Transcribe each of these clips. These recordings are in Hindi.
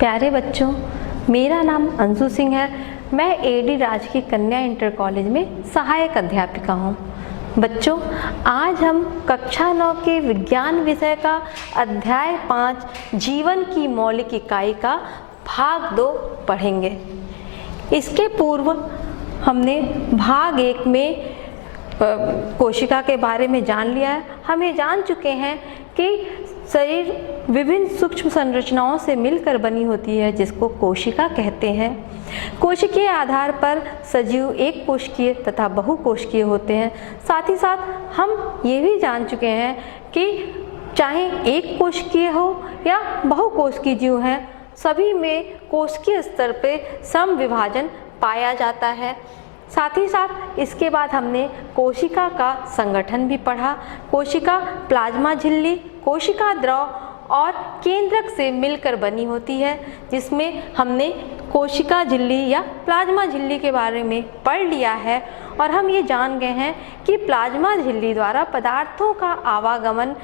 प्यारे बच्चों, मेरा नाम अंशु सिंह है। मैं एडी राजकीय कन्या इंटर कॉलेज में सहायक अध्यापिका हूँ। बच्चों, आज हम कक्षा 9 के विज्ञान विषय का अध्याय 5 जीवन की मौलिक इकाई का भाग 2 पढ़ेंगे। इसके पूर्व हमने भाग 1 में कोशिका के बारे में जान लिया है। हम ये जान चुके हैं कि शरीर विभिन्न सूक्ष्म संरचनाओं से मिलकर बनी होती है, जिसको कोशिका कहते हैं। कोशिकीय आधार पर सजीव एक कोशिकीय तथा बहुकोशिकीय होते हैं। साथ ही साथ हम ये भी जान चुके हैं कि चाहे एक कोशिकीय हो या बहुकोशिकीय जीव हैं, सभी में कोशिकीय स्तर पे सम विभाजन पाया जाता है। साथ ही साथ इसके बाद हमने कोशिका का संगठन भी पढ़ा। कोशिका प्लाज्मा झिल्ली, कोशिका द्रव और केंद्रक से मिलकर बनी होती है, जिसमें हमने कोशिका झिल्ली या प्लाज्मा झिल्ली के बारे में पढ़ लिया है। और हम ये जान गए हैं कि प्लाज्मा झिल्ली द्वारा पदार्थों का आवागमन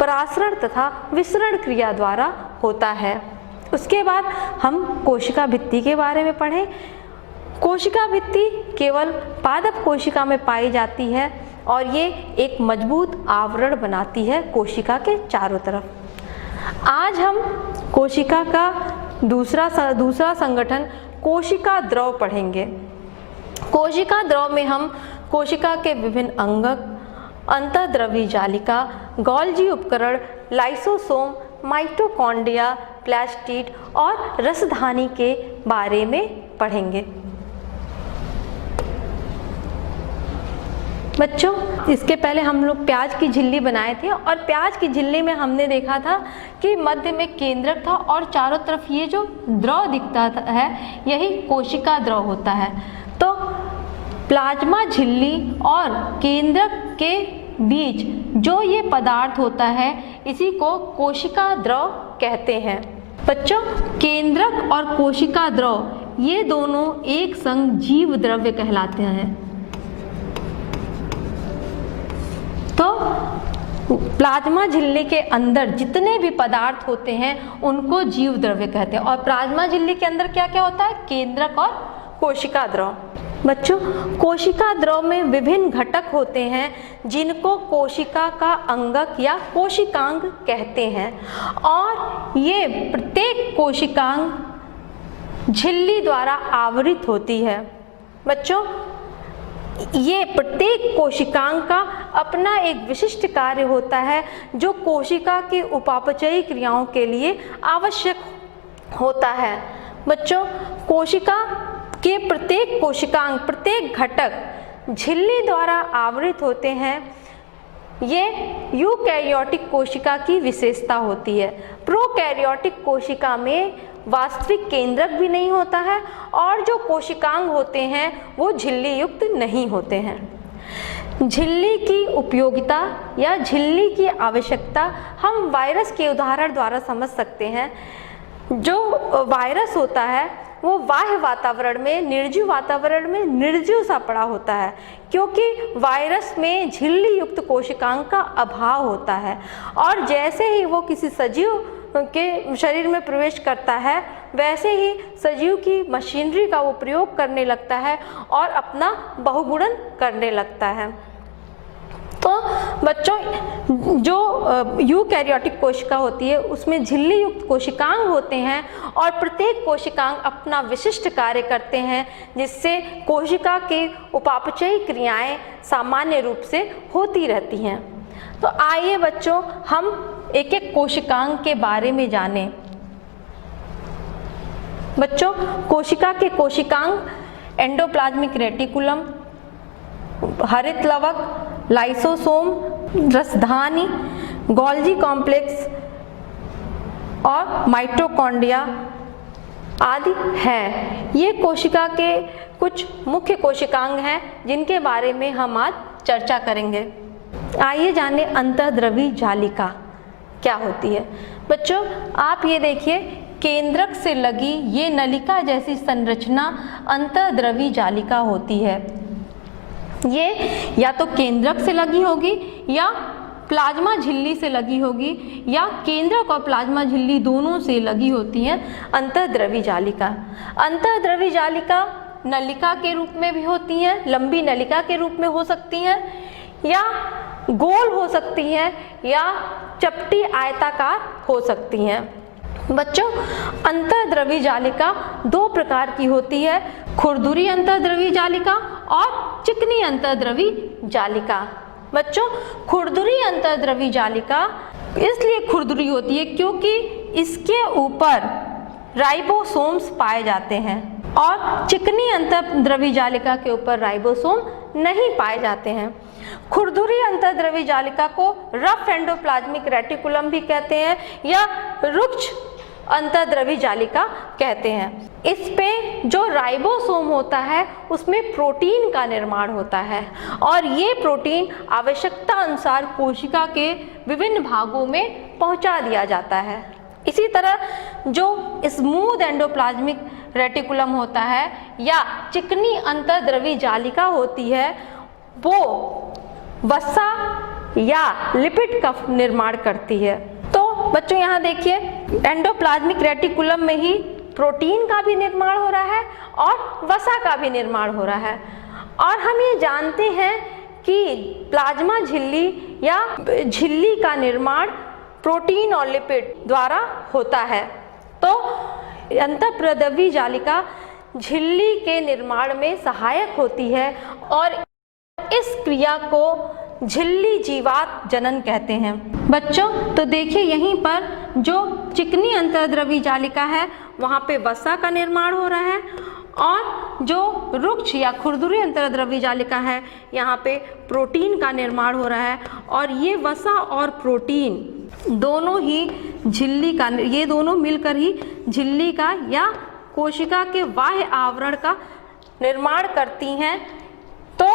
परासरण तथा विसरण क्रिया द्वारा होता है। उसके बाद हम कोशिका भित्ति के बारे में पढ़े। कोशिका भित्ति केवल पादप कोशिका में पाई जाती है और ये एक मजबूत आवरण बनाती है कोशिका के चारों तरफ। आज हम कोशिका का दूसरा संगठन कोशिका द्रव पढ़ेंगे। कोशिका द्रव में हम कोशिका के विभिन्न अंगक, अंतःद्रवी जालिका, गोल्जी उपकरण, लाइसोसोम, माइटोकॉन्ड्रिया, प्लास्टिड और रसधानी के बारे में पढ़ेंगे। बच्चों, इसके पहले हम लोग प्याज की झिल्ली बनाए थे और प्याज की झिल्ली में हमने देखा था कि मध्य में केंद्रक था और चारों तरफ ये जो द्रव दिखता है यही कोशिका द्रव होता है। तो प्लाज्मा झिल्ली और केंद्रक के बीच जो ये पदार्थ होता है इसी को कोशिका द्रव कहते हैं। बच्चों, केंद्रक और कोशिका द्रव ये दोनों एक संग जीव द्रव्य कहलाते हैं। तो प्लाज्मा झिल्ली के अंदर जितने भी पदार्थ होते हैं उनको जीव द्रव्य कहते हैं। और प्लाज्मा झिल्ली के अंदर क्या क्या होता है? केंद्रक और कोशिका द्रव। बच्चों, कोशिका द्रव में विभिन्न घटक होते हैं जिनको कोशिका का अंगक या कोशिकांग कहते हैं और ये प्रत्येक कोशिकांग झिल्ली द्वारा आवृत होती है। बच्चों, ये प्रत्येक कोशिकांग का अपना एक विशिष्ट कार्य होता है जो कोशिका की उपापचयी क्रियाओं के लिए आवश्यक होता है। बच्चों, कोशिका के प्रत्येक कोशिकांग, प्रत्येक घटक झिल्ली द्वारा आवृत होते हैं। ये यूकैरियोटिक कोशिका की विशेषता होती है। प्रोकैरियोटिक कोशिका में वास्तविक केंद्रक भी नहीं होता है और जो कोशिकांग होते हैं वो झिल्ली युक्त नहीं होते हैं। झिल्ली की उपयोगिता या झिल्ली की आवश्यकता हम वायरस के उदाहरण द्वारा समझ सकते हैं। जो वायरस होता है वो बाह्य वातावरण में, निर्जीव वातावरण में निर्जीव सा पड़ा होता है, क्योंकि वायरस में झिल्ली युक्त कोशिकांग का अभाव होता है। और जैसे ही वो किसी सजीव के शरीर में प्रवेश करता है वैसे ही सजीव की मशीनरी का वो प्रयोग करने लगता है और अपना बहुगुणन करने लगता है। तो बच्चों, जो यूकैरियोटिक कोशिका होती है उसमें झिल्ली युक्त कोशिकांग होते हैं और प्रत्येक कोशिकांग अपना विशिष्ट कार्य करते हैं जिससे कोशिका की उपापचयी क्रियाएं सामान्य रूप से होती रहती हैं। तो आइए बच्चों, हम एक एक कोशिकांग के बारे में जानें। बच्चों, कोशिका के कोशिकांग एंडोप्लाज्मिक रेटिकुलम, हरित लवक, लाइसोसोम, रसधानी, गोल्जी कॉम्प्लेक्स और माइटोकॉन्ड्रिया आदि हैं। ये कोशिका के कुछ मुख्य कोशिकांग हैं जिनके बारे में हम आज चर्चा करेंगे। आइए जाने अंतःद्रवी जालिका क्या होती है। बच्चों, आप ये देखिए, केंद्रक से लगी ये नलिका जैसी संरचना अंतःद्रवी जालिका होती है। ये या तो केंद्रक से लगी होगी या प्लाज्मा झिल्ली से लगी होगी या केंद्रक और प्लाज्मा झिल्ली दोनों से लगी होती है अंतःद्रवी जालिका। अंतःद्रवी जालिका नलिका के रूप में भी होती हैं, लंबी नलिका के रूप में हो सकती हैं या गोल हो सकती हैं या चपटी आयताकार हो सकती हैं। बच्चों, अंतःद्रवी जालिका दो प्रकार की होती है, खुरदुरी अंतःद्रवी जालिका और चिकनी अंतःद्रवी जालिका। बच्चों, खुरदुरी अंतःद्रवी जालिका इसलिए खुरदुरी होती है क्योंकि इसके ऊपर राइबोसोम्स पाए जाते हैं और चिकनी अंतःद्रवी जालिका के ऊपर राइबोसोम नहीं पाए जाते हैं। खुरदुरी अंतःद्रवी जालिका को रफ एंडोप्लाज्मिक रेटिकुलम भी कहते हैं या रुक्ष अंतःद्रवी जालिका कहते हैं। इस पे जो राइबोसोम होता है उसमें प्रोटीन का निर्माण होता है और ये प्रोटीन आवश्यकता अनुसार कोशिका के विभिन्न भागों में पहुंचा दिया जाता है। इसी तरह जो स्मूथ एंडोप्लाज्मिक रेटिकुलम होता है या चिकनी अंतःद्रवी जालिका होती है वो वसा या लिपिड का निर्माण करती है। तो बच्चों यहाँ देखिए, एंडोप्लाज्मिक रेटिकुलम में ही प्रोटीन का भी निर्माण हो रहा है और वसा का भी निर्माण हो रहा है और हम ये जानते हैं कि प्लाज्मा झिल्ली या झिल्ली का निर्माण प्रोटीन और लिपिड द्वारा होता है। तो अंतःद्रवी जालिका झिल्ली के निर्माण में सहायक होती है और इस क्रिया को झिल्ली जीवात जनन कहते हैं। बच्चों, तो देखिए यहीं पर जो चिकनी अंतःद्रवी जालिका है वहाँ पे वसा का निर्माण हो रहा है और जो रुक्ष या खुरदुरी अंतःद्रवी जालिका है यहाँ पे प्रोटीन का निर्माण हो रहा है और ये वसा और प्रोटीन दोनों ही झिल्ली का, ये दोनों मिलकर ही झिल्ली का या कोशिका के बाह्य आवरण का निर्माण करती हैं। तो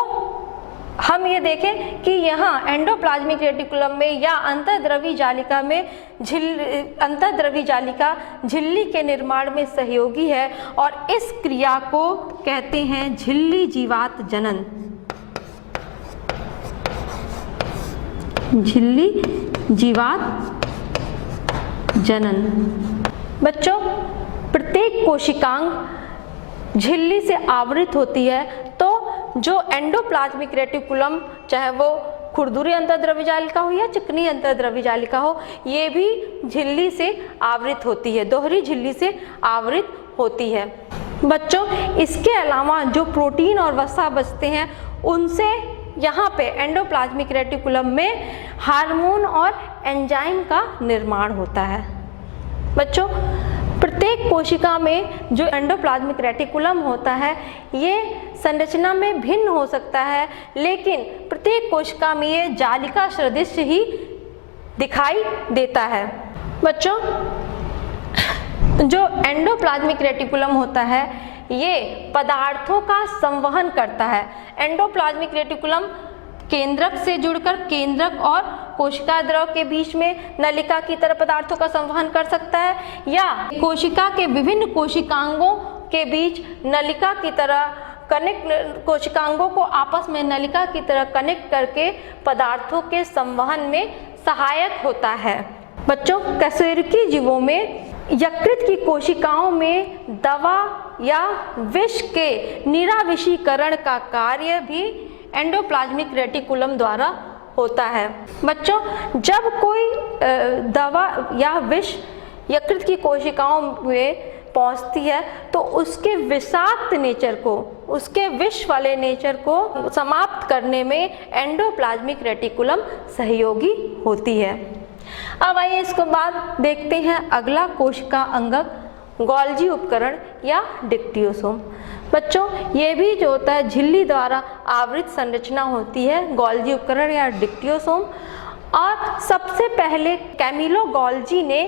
हम ये देखें कि यहाँ एंडोप्लाज्मिक रेटिकुलम में या अंतःद्रवी जालिका में अंतःद्रवी जालिका झिल्ली के निर्माण में सहयोगी है और इस क्रिया को कहते हैं झिल्ली जीवात जनन। झिल्ली जीवात जनन। बच्चों, प्रत्येक कोशिकांग झिल्ली से आवृत होती है, तो जो एंडोप्लाज्मिक रेटिकुलम चाहे वो खुरदुरी अंतःद्रवी जालिका हो या चिकनी अंतःद्रवी जालिका हो, ये भी झिल्ली से आवृत होती है, दोहरी झिल्ली से आवृत होती है। बच्चों, इसके अलावा जो प्रोटीन और वसा बचते हैं उनसे यहाँ पे एंडोप्लाज्मिक रेटिकुलम में हार्मोन और एंजाइम का निर्माण होता है। बच्चों, प्रत्येक कोशिका में जो एंडोप्लाज्मिक रेटिकुलम होता है ये संरचना में भिन्न हो सकता है, लेकिन प्रत्येक कोशिका में ये जालिका सदृश ही दिखाई देता है। बच्चों, जो एंडोप्लाज्मिक रेटिकुलम होता है ये पदार्थों का संवहन करता है। एंडोप्लाज्मिक रेटिकुलम केंद्रक से जुड़कर केंद्रक और कोशिका द्रव के बीच में नलिका की तरह पदार्थों का संवहन कर सकता है या कोशिका के विभिन्न कोशिकांगों के बीच नलिका की तरह कोशिकांगों को आपस में नलिका की तरह कनेक्ट करके पदार्थों के संवहन में सहायक होता है। बच्चों, कशेरुकी जीवों में यकृत की कोशिकाओं में दवा या विष के निराविषीकरण का कार्य भी एंडोप्लाज्मिक रेटिकुलम द्वारा होता है। बच्चों, जब कोई दवा या विष यकृत की कोशिकाओं में पहुंचती है तो उसके विषाक्त नेचर को, उसके विष वाले नेचर को समाप्त करने में एंडोप्लाज्मिक रेटिकुलम सहयोगी होती है। अब आइए इसके बाद देखते हैं अगला कोशिका अंगक गोल्जी उपकरण या डिक्टियोसोम। बच्चों, ये भी जो होता है झिल्ली द्वारा आवृत संरचना होती है, गोल्जी उपकरण या डिक्टियोसोम। और सबसे पहले कैमिलो गोल्जी ने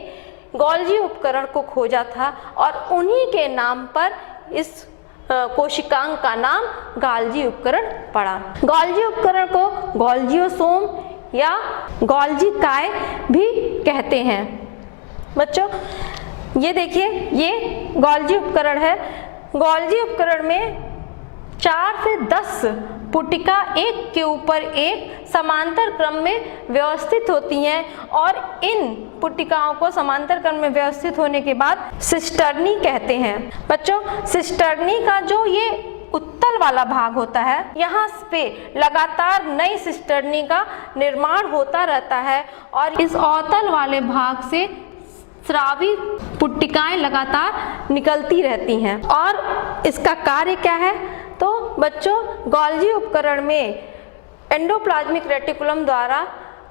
गोल्जी उपकरण को खोजा था और उन्हीं के नाम पर इस कोशिकांग का नाम गोल्जी उपकरण पड़ा। गोल्जी उपकरण को गोल्जियोसोम या गोल्जी काय भी कहते हैं। बच्चों, ये देखिए, ये गोल्जी उपकरण है। गोल्जी उपकरण में 4 से 10 पुटिका एक के ऊपर एक समांतर क्रम में व्यवस्थित होती हैं और इन पुटिकाओं को समांतर क्रम में व्यवस्थित होने के बाद सिस्टर्नी कहते हैं। बच्चों, सिस्टर्नी का जो ये उत्तल वाला भाग होता है, यहाँ पे लगातार नई सिस्टर्नी का निर्माण होता रहता है और इस अवतल वाले भाग से स्रावी पुट्टिकाएं लगातार निकलती रहती हैं। और इसका कार्य क्या है? तो बच्चों, गोल्जी उपकरण में एंडोप्लाज्मिक रेटिकुलम द्वारा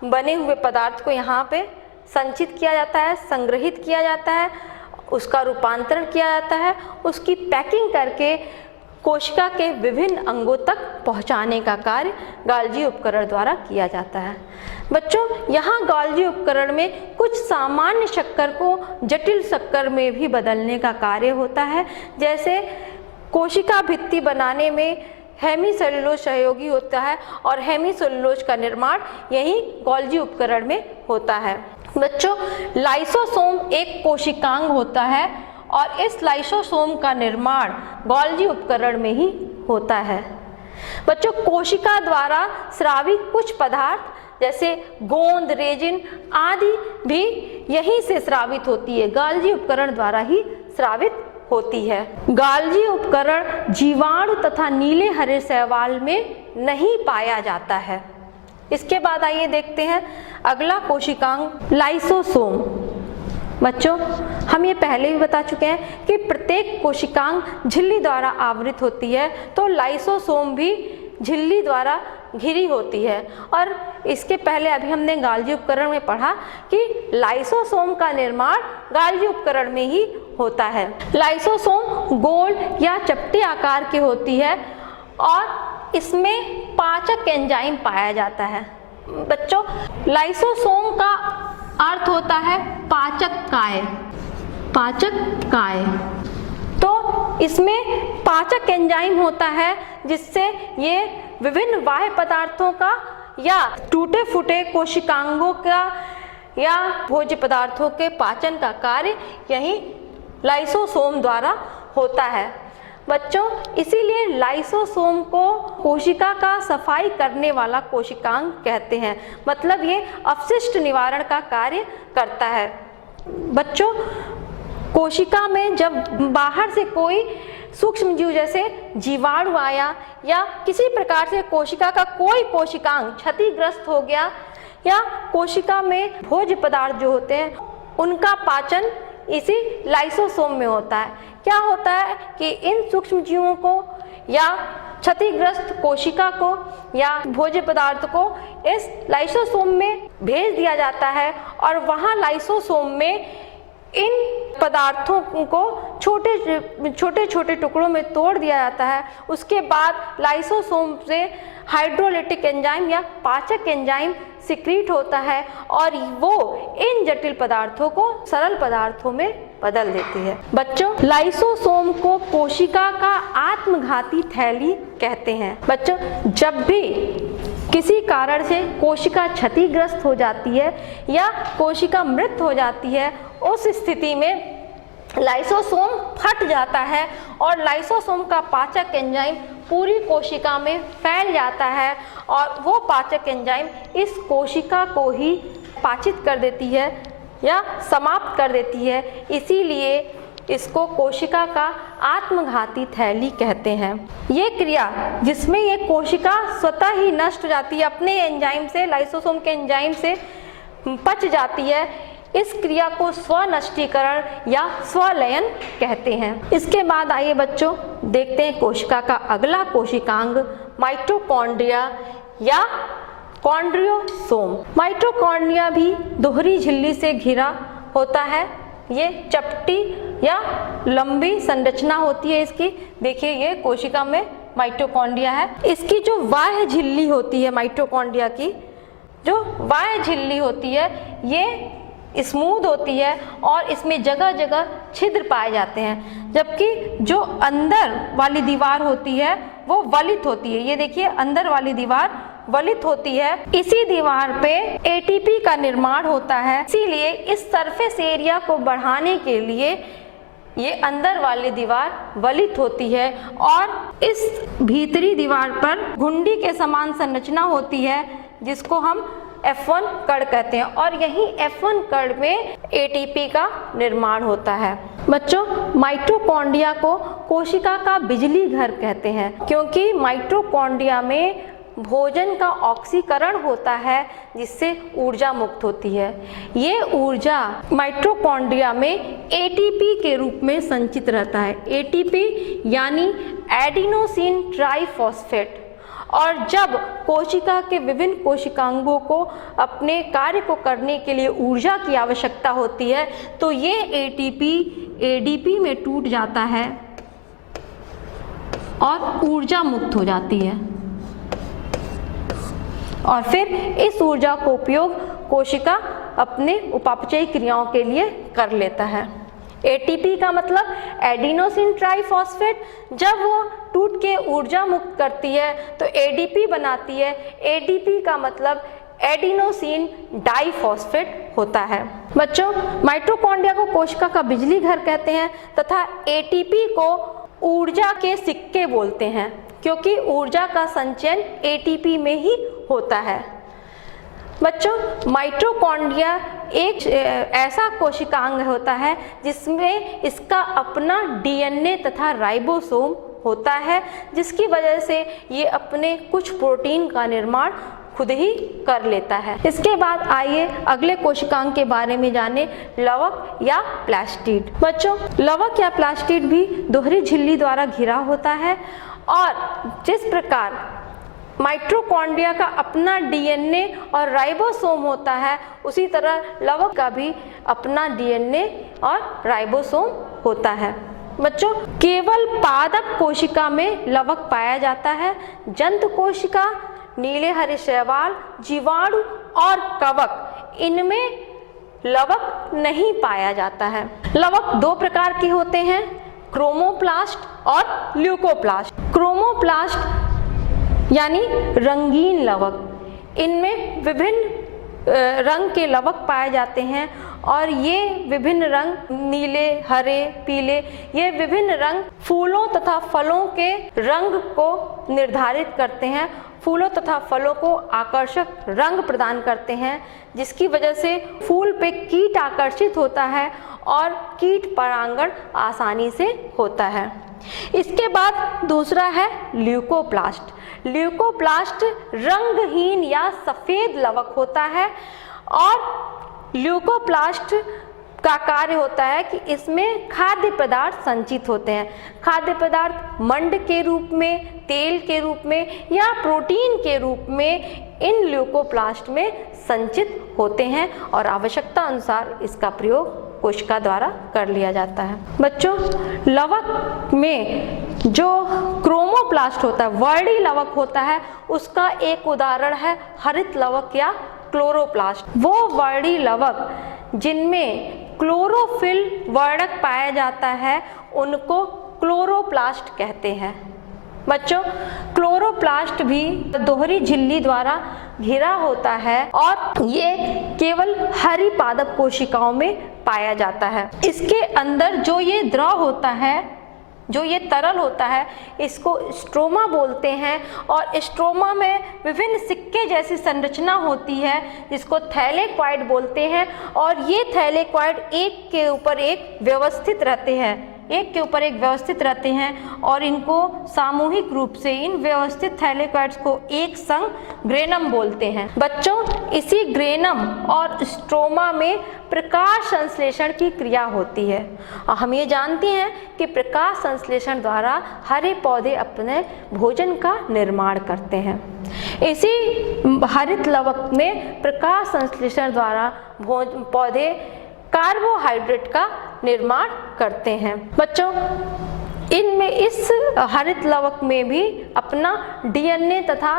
बने हुए पदार्थ को यहाँ पे संचित किया जाता है, संग्रहित किया जाता है, उसका रूपांतरण किया जाता है, उसकी पैकिंग करके कोशिका के विभिन्न अंगों तक पहुंचाने का कार्य गोल्जी उपकरण द्वारा किया जाता है। बच्चों, यहाँ गोल्जी उपकरण में कुछ सामान्य शक्कर को जटिल शक्कर में भी बदलने का कार्य होता है। जैसे कोशिका भित्ति बनाने में हेमीसेलुलोज सहयोगी होता है और हेमीसेलुलोज का निर्माण यही गोल्जी उपकरण में होता है। बच्चों, लाइसोसोम एक कोशिकांग होता है और इस लाइसोसोम का निर्माण गोल्जी उपकरण में ही होता है। बच्चों, कोशिका द्वारा स्रावी कुछ पदार्थ जैसे गोंद, रेजिन आदि भी यहीं से स्रावित होती है, गोल्जी उपकरण द्वारा ही स्रावित होती है। गोल्जी उपकरण जीवाणु तथा नीले हरे शैवाल में नहीं पाया जाता है। इसके बाद आइए देखते हैं अगला कोशिकांग, लाइसोसोम। बच्चों, हम ये पहले भी बता चुके हैं कि प्रत्येक कोशिकांग झिल्ली द्वारा आवृत होती है, तो लाइसोसोम भी झिल्ली द्वारा घिरी होती है। और इसके पहले अभी हमने गोल्जी उपकरण में पढ़ा कि लाइसोसोम का निर्माण गोल्जी उपकरण में ही होता है। लाइसोसोम गोल या चपटे आकार की होती है और इसमें पाचक एंजाइम पाया जाता है। बच्चों, लाइसोसोम का अर्थ होता है पाचक काय। पाचक काय, तो इसमें पाचक एंजाइम होता है जिससे ये विभिन्न बाह्य पदार्थों का या टूटे फूटे कोशिकांगों का या भोज्य पदार्थों के पाचन का कार्य यही लाइसोसोम द्वारा होता है। बच्चों, इसीलिए लाइसोसोम को कोशिका का सफाई करने वाला कोशिकांग कहते हैं, मतलब ये अपशिष्ट निवारण का कार्य करता है। बच्चों, कोशिका में जब बाहर से कोई सूक्ष्म जीव जैसे जीवाणु आया या किसी प्रकार से कोशिका का कोई कोशिकांग क्षतिग्रस्त हो गया या कोशिका में भोज्य पदार्थ जो होते हैं उनका पाचन इसी लाइसोसोम में होता है। क्या होता है कि इन सूक्ष्म जीवों को या क्षतिग्रस्त कोशिका को या भोज्य पदार्थ को इस लाइसोसोम में भेज दिया जाता है और वहाँ लाइसोसोम में इन पदार्थों को छोटे छोटे टुकड़ों में तोड़ दिया जाता है। उसके बाद लाइसोसोम से हाइड्रोलिटिक एंजाइम या पाचक एंजाइम सिक्रीट होता है और वो इन जटिल पदार्थों को सरल पदार्थों में बदल देती है। बच्चों, लाइसोसोम को कोशिका का आत्मघाती थैली कहते हैं। बच्चों, जब भी किसी कारण से कोशिका क्षतिग्रस्त हो जाती है या कोशिका मृत हो जाती है, उस स्थिति में लाइसोसोम फट जाता है और लाइसोसोम का पाचक एंजाइम पूरी कोशिका में फैल जाता है और वो पाचक एंजाइम इस कोशिका को ही पाचित कर देती है या समाप्त कर देती है। इसीलिए इसको कोशिका का आत्मघाती थैली कहते हैं। ये क्रिया जिसमें ये कोशिका स्वतः ही नष्ट हो जाती है, अपने एंजाइम से, लाइसोसोम के एंजाइम से पच जाती है, इस क्रिया को स्वनष्टीकरण या स्वलयन कहते हैं। इसके बाद आइए बच्चों देखते हैं कोशिका का अगला कोशिकांग, माइटोकॉन्ड्रिया या कॉन्ड्रियोसोम। माइटोकॉन्ड्रिया भी दोहरी झिल्ली से घिरा होता है। ये चपटी या लंबी संरचना होती है इसकी। देखिए, ये कोशिका में माइटोकॉन्ड्रिया है। इसकी जो बाह्य झिल्ली होती है माइटोकॉन्ड्रिया की, जो बाह्य झिल्ली होती है, ये स्मूथ होती है और इसमें जगह जगह छिद्र पाए जाते हैं, जबकि जो अंदर वाली दीवार होती है वो वलित होती है। ये देखिए, अंदर वाली दीवार वलित होती है। इसी दीवार पे एटीपी का निर्माण होता है। इसीलिए इस सरफेस एरिया को बढ़ाने के लिए ये अंदर वाली दीवार वलित होती है और इस भीतरी दीवार पर घुंडी के समान संरचना होती है जिसको हम F1 कण कहते हैं और यही F1 कण में ATP का निर्माण होता है। बच्चों, माइटोकॉन्ड्रिया को कोशिका का बिजली घर कहते हैं क्योंकि माइटोकॉन्ड्रिया में भोजन का ऑक्सीकरण होता है जिससे ऊर्जा मुक्त होती है। ये ऊर्जा माइटोकॉन्ड्रिया में ATP के रूप में संचित रहता है। ATP यानी एडिनोसिन ट्राइफॉस्फेट। और जब कोशिका के विभिन्न कोशिकांगों को अपने कार्य को करने के लिए ऊर्जा की आवश्यकता होती है तो ये ATP ADP में टूट जाता है और ऊर्जा मुक्त हो जाती है और फिर इस ऊर्जा को उपयोग कोशिका अपने उपापचयी क्रियाओं के लिए कर लेता है। ATP का मतलब एडिनोसिन ट्राइफॉस्फेट, जब वो टूट के ऊर्जा मुक्त करती है तो ADP बनाती है। ADP का मतलब एडिनोसिन डाइफॉस्फेट होता है। बच्चों, माइटोकॉन्ड्रिया को कोशिका का बिजली घर कहते हैं तथा ATP को ऊर्जा के सिक्के बोलते हैं क्योंकि ऊर्जा का संचयन ATP में ही होता है। बच्चों, माइटोकॉन्ड्रिया एक ऐसा कोशिकांग होता है जिसमें इसका अपना DNA तथा राइबोसोम होता है जिसकी वजह से ये अपने कुछ प्रोटीन का निर्माण खुद ही कर लेता है। इसके बाद आइए अगले कोशिकांग के बारे में जाने, लवक या प्लास्टिड। बच्चों, लवक या प्लास्टिड भी दोहरी झिल्ली द्वारा घिरा होता है और जिस प्रकार माइटोकॉन्ड्रिया का अपना DNA और राइबोसोम होता है उसी तरह लवक का भी अपना DNA और राइबोसोम होता है। बच्चों, केवल पादप कोशिका में लवक पाया जाता है। जंतु कोशिका, नीले हरे शैवाल, जीवाणु और कवक, इनमें लवक नहीं पाया जाता है। लवक दो प्रकार के होते हैं, क्रोमोप्लास्ट और ल्यूकोप्लास्ट। क्रोमोप्लास्ट यानी रंगीन लवक, इनमें विभिन्न रंग के लवक पाए जाते हैं और ये विभिन्न रंग, नीले, हरे, पीले, ये विभिन्न रंग फूलों तथा फलों के रंग को निर्धारित करते हैं। फूलों तथा फलों को आकर्षक रंग प्रदान करते हैं जिसकी वजह से फूल पे कीट आकर्षित होता है और कीट परागण आसानी से होता है। इसके बाद दूसरा है ल्यूकोप्लास्ट। ल्यूकोप्लास्ट रंगहीन या सफेद लवक होता है और ल्यूकोप्लास्ट का कार्य होता है कि इसमें खाद्य पदार्थ संचित होते हैं। खाद्य पदार्थ मंड के रूप में, तेल के रूप में या प्रोटीन के रूप में इन ल्यूकोप्लास्ट में संचित होते हैं और आवश्यकता अनुसार इसका प्रयोग कोशिका द्वारा कर लिया जाता है। बच्चों, लवक में जो क्रोमोप्लास्ट होता है, वर्णी लवक होता है, उसका एक उदाहरण है हरित लवक या क्लोरोप्लास्ट। वो वर्णी लवक जिनमें क्लोरोफिल वर्णक पाया जाता है उनको क्लोरोप्लास्ट कहते हैं। बच्चों, क्लोरोप्लास्ट भी दोहरी झिल्ली द्वारा घिरा होता है और ये केवल हरी पादप कोशिकाओं में पाया जाता है। इसके अंदर जो ये द्रव होता है, जो ये तरल होता है, इसको स्ट्रोमा बोलते हैं और स्ट्रोमा में विभिन्न सिक्के जैसी संरचना होती है जिसको थैलेक्वाइड बोलते हैं और ये थैलेक्वाइड एक के ऊपर एक व्यवस्थित रहते हैं, एक के ऊपर एक व्यवस्थित रहते हैं और इनको सामूहिक रूप से इन व्यवस्थित थैलेक्वाइड्स को एक संग ग्रेनम बोलते हैं। बच्चों, इसी ग्रेनम और स्ट्रोमा में प्रकाश संश्लेषण की क्रिया होती है और हम ये जानते हैं कि प्रकाश संश्लेषण द्वारा हरे पौधे अपने भोजन का निर्माण करते हैं। इसी हरित लवक में प्रकाश संश्लेषण द्वारा पौधे कार्बोहाइड्रेट का निर्माण करते हैं। बच्चों, इनमें इस हरित लवक में भी अपना DNA तथा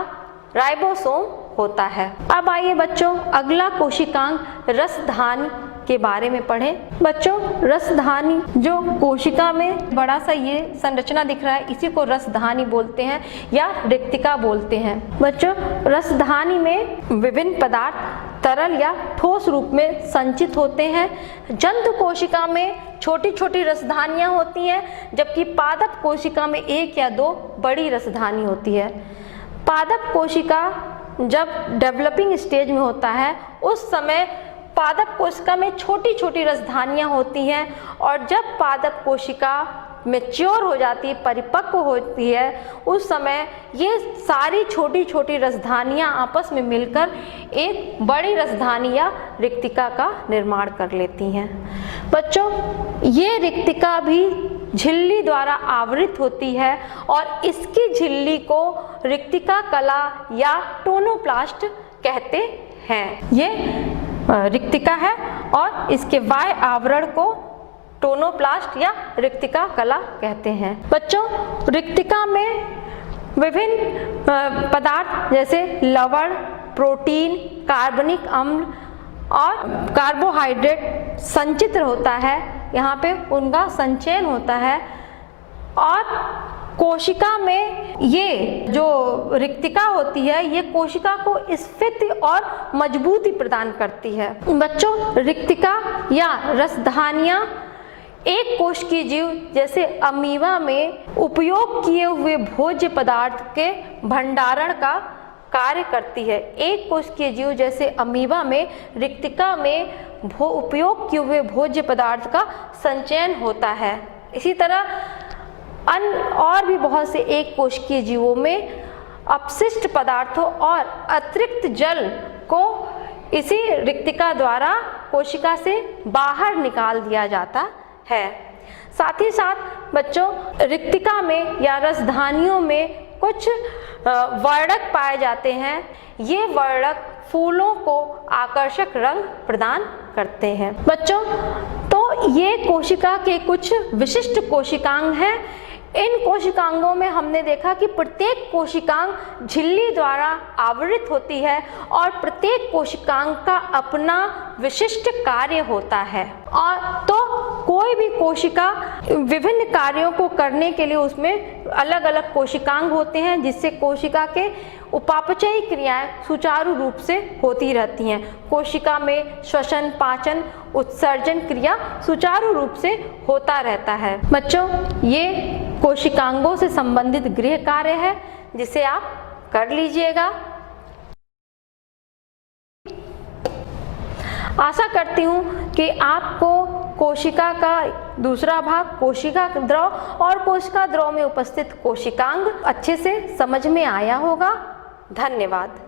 राइबोसोम होता है। अब आइए बच्चों अगला कोशिकांग रसधानी के बारे में पढ़ें। बच्चों, रसधानी जो कोशिका में बड़ा सा ये संरचना दिख रहा है, इसी को रसधानी बोलते हैं या रिक्तिका बोलते हैं। बच्चों, रसधानी में विभिन्न पदार्थ तरल या ठोस रूप में संचित होते हैं। जंतु कोशिका में छोटी छोटी रसधानियां होती हैं, जबकि पादप कोशिका में 1 या 2 बड़ी रसधानी होती है। पादप कोशिका जब डेवलपिंग स्टेज में होता है उस समय पादप कोशिका में छोटी छोटी रसधानियां होती हैं, और जब पादप कोशिका मैच्योर हो जाती है, परिपक्व होती है, उस समय ये सारी छोटी छोटी रसधानियां आपस में मिलकर एक बड़ी रसधानी या रिक्तिका का निर्माण कर लेती हैं। बच्चों, ये रिक्तिका भी झिल्ली द्वारा आवृत होती है और इसकी झिल्ली को रिक्तिका कला या टोनोप्लास्ट कहते हैं। ये रिक्तिका है और इसके बाह्य आवरण को टोनोप्लास्ट या रिक्तिका कला कहते हैं। बच्चों, रिक्तिका में विभिन्न पदार्थ जैसे लवण, प्रोटीन, कार्बनिक अम्ल और कार्बोहाइड्रेट संचित होता है। यहाँ पे उनका संचयन होता है, और कोशिका में ये जो रिक्तिका होती है ये कोशिका को स्फीति और मजबूती प्रदान करती है। बच्चों, रिक्तिका या रसधानियाँ एक कोश की जीव जैसे अमीबा में उपयोग किए हुए भोज्य पदार्थ के भंडारण का कार्य करती है। एक कोश की जीव जैसे अमीबा में रिक्तिका में उपयोग किए हुए भोज्य पदार्थ का संचयन होता है। इसी तरह अन्य और भी बहुत से एक कोशिकीय जीवों में अपशिष्ट पदार्थों और अतिरिक्त जल को इसी रिक्तिका द्वारा कोशिका से बाहर निकाल दिया जाता है। साथ ही साथ बच्चों, रिक्तिका में या रसधानियों में कुछ वर्णक पाए जाते हैं। ये वर्णक फूलों को आकर्षक रंग प्रदान करते हैं। बच्चों, तो ये कोशिका के कुछ विशिष्ट कोशिकांग हैं। इन कोशिकांगों में हमने देखा कि प्रत्येक कोशिकांग झिल्ली द्वारा आवृत होती है और प्रत्येक कोशिकांग का अपना विशिष्ट कार्य होता है। और तो कोई भी कोशिका विभिन्न कार्यों को करने के लिए उसमें अलग अलग कोशिकांग होते हैं, जिससे कोशिका के उपापचयी क्रियाएं सुचारू रूप से होती रहती हैं। कोशिका में श्वसन, पाचन, उत्सर्जन क्रिया सुचारू रूप से होता रहता है। बच्चों, ये कोशिकांगों से संबंधित गृह कार्य है जिसे आप कर लीजिएगा। आशा करती हूँ कि आपको कोशिका का दूसरा भाग कोशिका द्रव और कोशिका द्रव में उपस्थित कोशिकांग अच्छे से समझ में आया होगा। धन्यवाद।